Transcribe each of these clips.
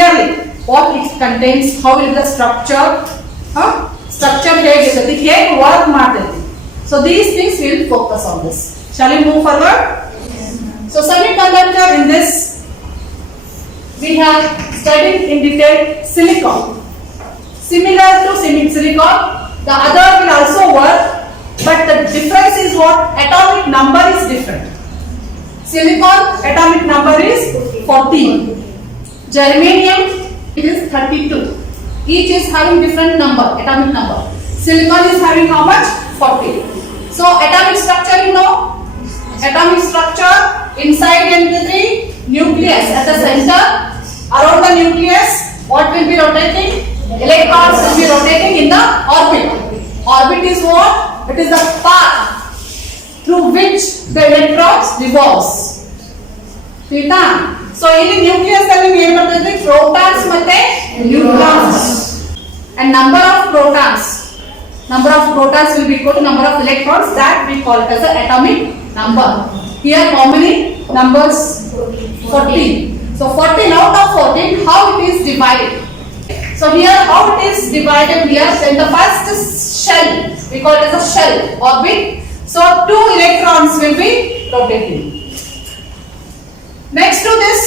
clearly what it contains, how is the structure, structure ಹೇಗಿರ್ತದೆ, ಹೇಗೆ work ಮಾಡ್ತೈತಿ. So these things we will focus on this. Shall we move forward? So semiconductor, in this we have studied in detail silicon. Similar to silicon, the other will also work, but the difference is what? Atomic number is different. Silicon atomic number is 14. Germanium it is 32. Each is having different number, atomic number. Silicon is having how much? 40. So atomic structure, you know, atomic structure inside NP3, nucleus at the center. Around the nucleus, what will be rotating? Electrons will be rotating in the orbit. Orbit is what? It is the path through which the electrons revolves. Theta. So ಇಲ್ಲಿ nucleus ಅಲ್ಲಿ ಏನು ಬರ್ತದೆ? Protons ಮತ್ತೆ neutrons. And number of protons will be equal to number of electrons, that we call it as the atomic number. Here how many numbers? 14. So 14 out of 14, how it is divided? So here how it is divided here, in the first shell, we call it as a shell orbit. So 2 electrons will be rotating. Next to this,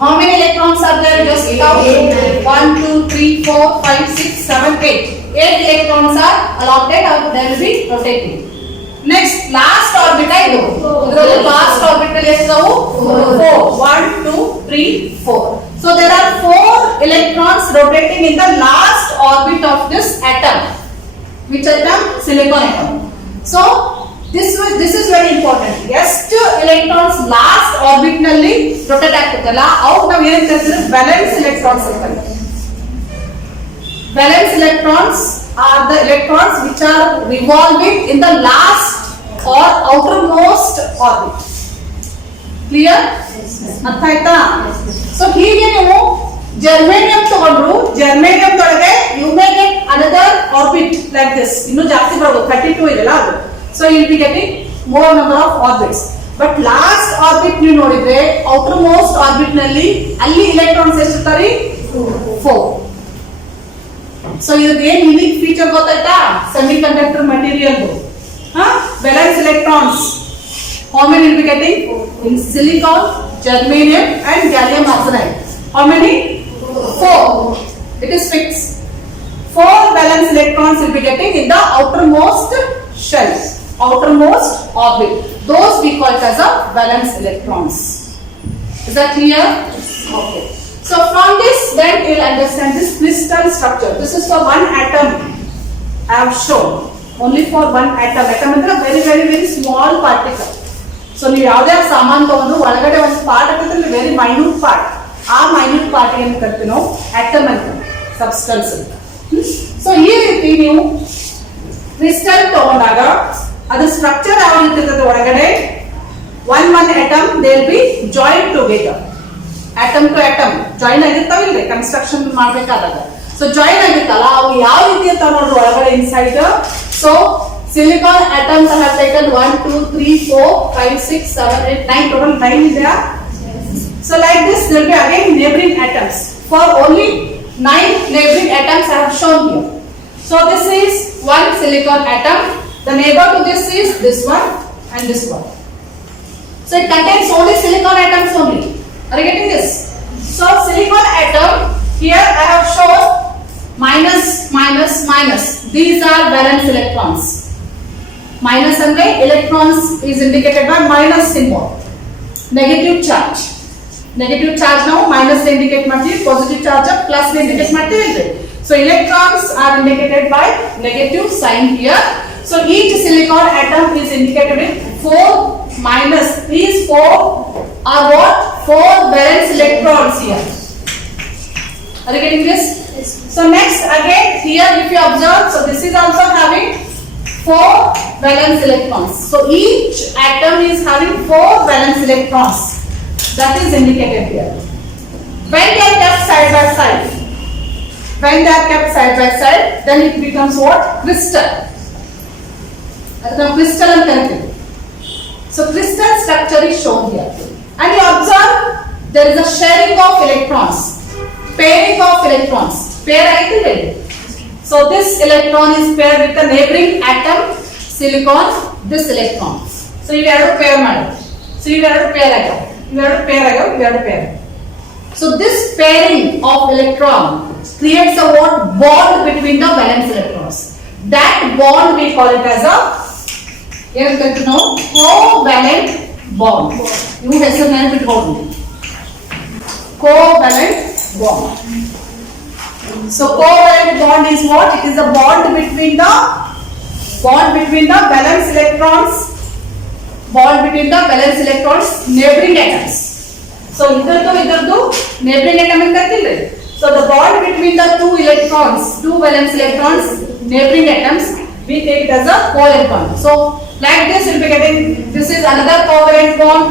how many electrons are there? Just count. 1, 2, 3, 4, 5, 6, 7, 8. 8 electrons are allotted or they will be rotating. Next, last orbital idu. Idralli last orbital estu? 4. 1, 2, 3, 4. So there are 4 electrons rotating in the last orbit of this atom. Which atom? Silicon atom. So this is very important. ಎಷ್ಟು electrons last orbit ನಲ್ಲಿ rotate ಆಗ್ತದಲ್ಲ, ಅವು ನಾವು ಏನು ಕರೀತೀವಿ? valence electrons ಅಂತಾರೆ. Valence electrons are the electrons which are revolving in the last or outermost orbit. Clear? ಅರ್ಥ ಆಯ್ತಾ? So ಹೀಗೆ ನೀವು ಜರ್ಮೇನಿಯಂ ತಗೊಂಡ್ರು, ಜರ್ಮೇನಿಯಂ ಒಳಗೆ you may get another orbit like this. ಇನ್ನು ಜಾಸ್ತಿ ಬರಬಹುದು, 32 ಇದೆಲ್ಲ ಅದು. So you will be getting more number of orbits. But last orbit ನೀವು ನೋಡಿದ್ರೆ outermost orbit ನಲ್ಲಿ ಅಲ್ಲಿ electrons ಎಷ್ಟಿರ್ತಾರೆ? 4. So ಇದಕ್ಕೆ ಏನು ಯುನಿಕ್ ಫೀಚರ್ ಗೊತ್ತಾಯ್ತಾ? Semiconductor material valence electrons, how many will be getting? In silicon, germanium and gallium arsenide. How many? 4. It is fixed. 4 valence electrons will be getting in the outermost shell, outermost orbit. Those we call it as a valence electrons. Is that clear? Okay. So from this, then you will understand this crystal structure. This is for one atom. I have shown only for one atom. Atom is a very very very small particle. So ನೀವು ಯಾವುದೇ ಸಾಮಾನು ತಗೊಂಡು ಒಳಗಡೆ ಒಂದು part ಇರ್ತದೆ, very minute part. ಆ minute part ಏನು ಕರಿತೀವಿ ನಾವು? ಆಟಮ್ ಅಂತ, ಸಬ್ಸ್ಟೆನ್ಸ್ ಅಂತ. ಸೊ ಈ ರೀತಿ ನೀವು ಕ್ರಿಸ್ಟಲ್ ತಗೊಂಡಾಗ ಅದರ ಸ್ಟ್ರಕ್ಚರ್ ಯಾವ ರೀತಿ ಇರ್ತದೆ? ಒಳಗಡೆ one atom they will be joined together. Atom to atom join ಆಗಿರ್ತಾವಿಲ್ರಿ ಕನ್ಸ್ಟ್ರಕ್ಷನ್ ಮಾಡಬೇಕಾದಾಗ. ಸೊ ಜಾಯಿನ್ ಆಗಿರ್ತಲ್ಲ, ಅವು ಯಾವ ರೀತಿ ಅಂತ ನೋಡ್ರಿ ಒಳಗಡೆ inside. So silicon atoms I have taken 1, 2, 3, 4, 5, 6, 7, 8, 9, total 9 is there. So like this there will be again neighboring atoms. For only 9 neighboring atoms I have shown here. So this is one silicon atom. The neighbor to this is this one and this one. So it contains only silicon atoms only. Are you getting this? So silicon atom, here I have shown minus, minus, minus. These are valence electrons. Minus andre electrons is indicated by minus symbol. Negative charge. Negative charge now minus indicate ಮಾಡ್ತೀವಿ, positive charge plus indicate ಮಾಡ್ತೀವಿ. So electrons are indicated by negative sign here. So each silicon atom is indicated with 4 minus. These 4 are what? 4 valence electrons here. Are you getting this? Yes. So next again here if you observe, so this is also having 4 valence electrons. So each atom is having 4 valence electrons. That is indicated here. When they are kept side by side, then it becomes what? Crystal. That's crystal and connected. So crystal structure is shown here. And you observe there is a sharing of electrons, pairing of electrons. Pair aitide. So this electron is paired with the neighboring atom silicon, this electron. So you have to pair madam. So you have to pair again. You have to pair again. You have to pair. So this pairing of electron creates a what bond between the valence electrons. That bond we call it as a covalent bond. You have to name it covalent bond. So covalent bond is what? It is a bond between the valence electrons, neighboring atoms. So idardu neighboring atom antilre. So the bond between the two valence electrons, neighboring atoms, we take it as a covalent bond. So like this you will be getting, this is another covalent bond.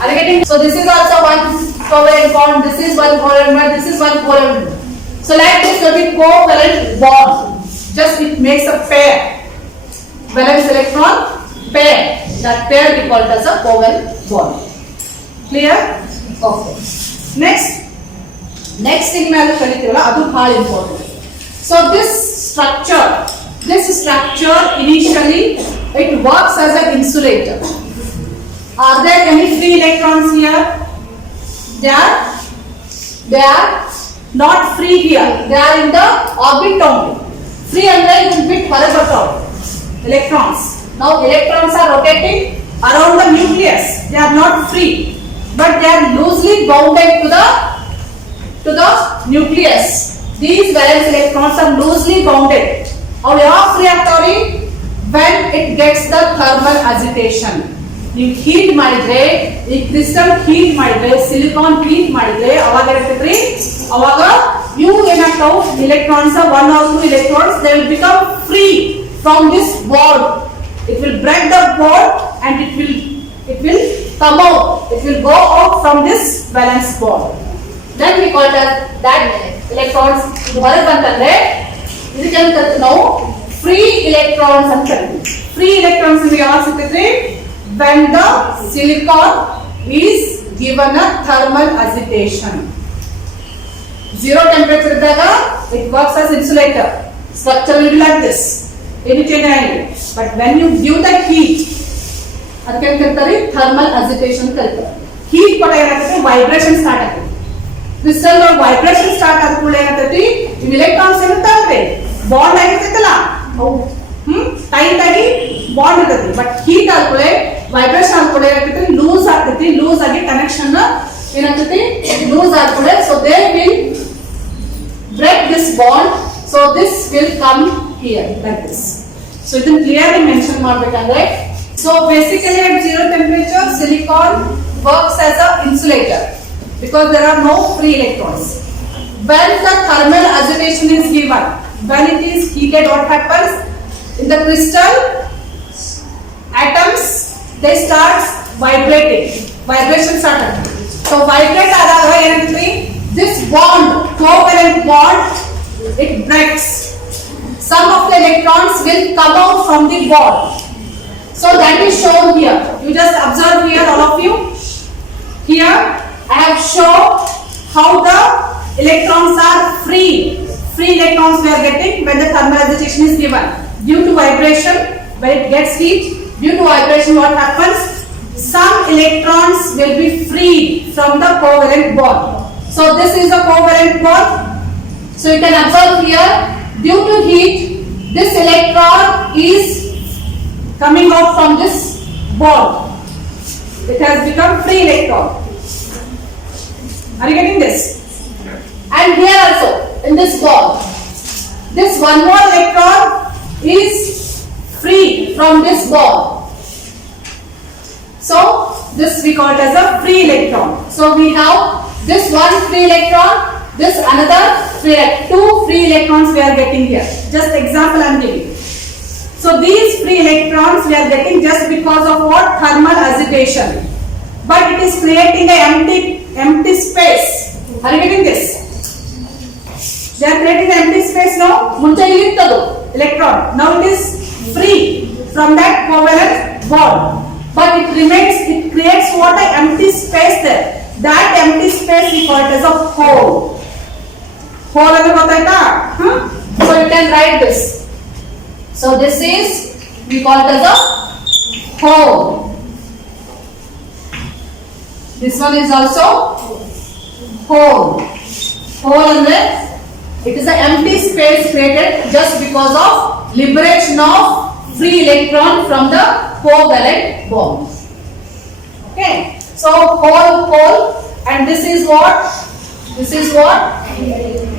Are you getting? So this is also one covalent bond, this is one covalent bond, this is one covalent bond. So like this will be covalent bond. Just it makes a pair. Valence electron pair. That pair we call it as a covalent bond. Clear? Okay. Next thing ಮೇಲೆ ಕಲಿತೀವಲ್ಲ ಅದು ಬಹಳ important. So this structure initially it works as an insulator. Are there any free electrons here? They are not free here. They are in the orbit only. Free ಅಂದ್ರೆ ಇದು ಬಿಟ್ ಹೊರಗೆ ಬರ್ತಾವೆ electrons. Now electrons are rotating around the nucleus. They are not free, but they are loosely bounded to the nucleus. These valence electrons are loosely bounded. How they are free ಆಗ್ತಾವ್ರಿ? When it gets the thermal agitation. ನೀವು heat ಮಾಡಿದ್ರೆ, ಈ crystal heat ಮಾಡಿದ್ರೆ, silicon heat ಮಾಡಿದ್ರೆ ಅವಾಗ ಏನಾಗ್ತೈತ್ರಿ? ಅವಾಗ ಇವು ಏನಾಗ್ತಾವು? electrons, one or two electrons, they will become free from this bond. It will break the bond and it will come out. It will go out from this valence bond. Then we call that electrons ಹೊರಗೆ ಬಂತಂದ್ರೆ ಇದಕ್ಕೆ ಅಂತ ನಾವು free electrons ಅಂತ ಕರೀತೀವಿ. Free electrons ನಿಮಗೆ ಯಾವಾಗ ಸಿಗ್ತೈತ್ರಿ? When the silicon is given a thermal agitation. Zero temperature ಇದ್ದಾಗ it works as insulator. Structure will be like this. Any change ಆಗಿಲ್ಲ. But when you give the heat, ಅದಕ್ಕೆ ಏನು ಕರೀತಾರೆ? Thermal agitation ಕರೀತಾರೆ. Heat ಕೂಡ ಏನಾಗುತ್ತೆ? Vibration ಸ್ಟಾರ್ಟ್ ಆಗುತ್ತೆ. Crystal vibration start ಆದ ಕೂಡಲೇ ಏನಾಗ್ತೈತಿ? ಈ ಎಲೆಕ್ಟ್ರಾನ್ಸ್ ಇರುತ್ತಲ್ರಿ, ಬಾಂಡ್ ಆಗಿರ್ತೈತಲ್ಲ, ಅವು ಟೈಟ್ ಆಗಿ ಬಾಂಡ್ ಇರ್ತೈತಿ. ಬಟ್ ಹೀಟ್ ಆದ ಕೂಡಲೇ, ವೈಬ್ರೇಷನ್ ಆದ ಕೂಡಲೇ ಏನಾಗ್ತೈತಿ? ಲೂಸ್ ಆಗ್ತೈತಿ. ಲೂಸ್ ಆಗಿ ಕನೆಕ್ಷನ್ ಏನಾಗ್ತೈತಿ? ಲೂಸ್ ಆದ ಕೂಡಲೇ so they will break this bond. So this will come here like this. So ಇದನ್ನ ಕ್ಲಿಯರ್ಲಿ ಮೆನ್ಷನ್ ಮಾಡ್ಬೇಕಂದ್ರೆ, so basically at zero temperature silicon works as a insulator because there are no free electrons. When the thermal agitation is given, when it is heated, what happens? In the crystal, atoms they start vibrating. Vibration started. So vibrate ಆದಾಗ ಏನಾಗ್ತದೆ? This bond, covalent bond, it breaks. Some of the electrons will come out from the bond. So that is shown here. You just observe here, all of you. Here I have shown how the electrons are free. Free electrons we are getting when the thermal agitation is given. Due to vibration, when it gets heat, due to vibration what happens? Some electrons will be free from the covalent bond. So this is a covalent bond. So you can observe here, due to heat, this electron is coming out from this bond. It has become free electron. Are you getting this? And here also, in this bond, this one more electron is free from this bond. So this we call it as a free electron. So we have this one free electron, this another free electron. Two free electrons we are getting here. Just example I am giving. So these free electrons we are getting just because of what? Thermal agitation. But it is creating a empty space. Are you getting this? They are creating an empty space now. ಮುಂಚೆ ಇಲ್ಲಿತ್ತದು electron. Now it is free from that covalent bond. But it remains, it creates what? An empty space there. that empty space we call it as a hole. Hole ಅಂದ್ರೆ ಗೊತ್ತಾಯ್ತಾ? So you can write this. So this is we call it as a hole. This one is also hole. Hole ಅಂದ್ರೆ it is an empty space created just because of liberation of free electron from the covalent bond. Okay, so hole, and this is what? This is what?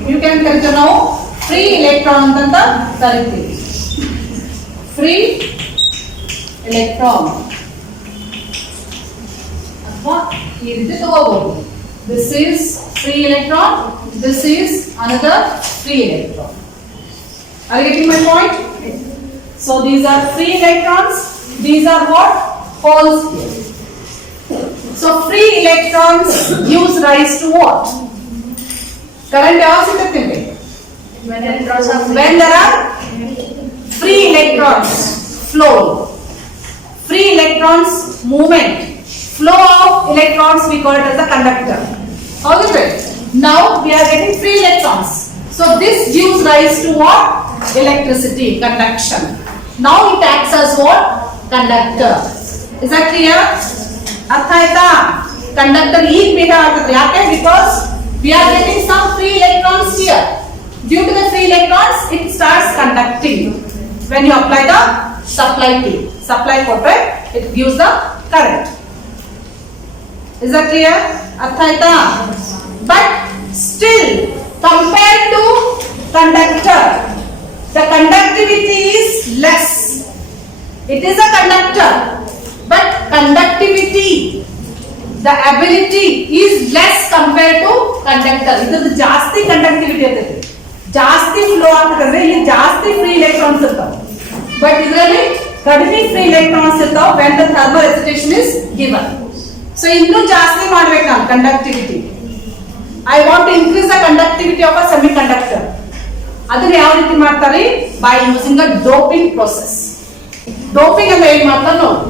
You can consider now free electron ಅಂತ ಕರೀತೀವಿ. Free electron. ಅಥವಾ ಈ ರೀತಿ ತಗೋಬಹುದು. This is free electron. This is another free electron. Are you getting my point? So these are free electrons. These are what? Holes here. So free electrons gives rise to what? Current ಯಾವಾಗ ಸಿಗುತ್ತೆ ನಿಮಗೆ? When there are free electrons flow. Free electrons movement. Flow of electrons we call it as a conductor. How is it? Now we are getting free electrons. So this gives rise to what? Electricity, conduction. Now it acts as what? Conductor. Is that clear? ಅರ್ಥ ಆಯ್ತಾ? Conductor ಈಗ ಬೇಕಾಗ್ತದೆ. ಯಾಕೆ? Because we are getting some free electrons here. Due to the free electrons, it starts conducting. When you apply the supply P, supply ಕೊಟ್ರೆ it gives the current. Is that clear? ಅರ್ಥ ಆಯ್ತಾ? But still, compared to conductor, the conductivity is less. It is a conductor, but conductivity, the ability is less compared to conductor. ಇದು ಜಾಸ್ತಿ conductivity ಇರ್ತದೆ. ಜಾಸ್ತಿ flow ಆಗ್ತದೆ. ಇಲ್ಲಿ ಜಾಸ್ತಿ free electrons ಇರ್ತಾವೆ. ಬಟ್ ಇದರಲ್ಲಿ ಕಡಿಮೆ ಫ್ರೀ ಎಲೆಕ್ಟ್ರಾನ್ಸ್ ಇರ್ತಾವೆ when the thermal excitation is given. So ಇನ್ನೂ ಜಾಸ್ತಿ ಮಾಡ್ಬೇಕು ನಾನು conductivity. I want to increase the conductivity of a semiconductor. ಅದನ್ನ ಯಾವ ರೀತಿ ಮಾಡ್ತಾರೆ? By using a doping process. Doping ಅಂದ್ರೆ ಏನು ಮಾಡ್ತಾರೆ ನೋಡಿ.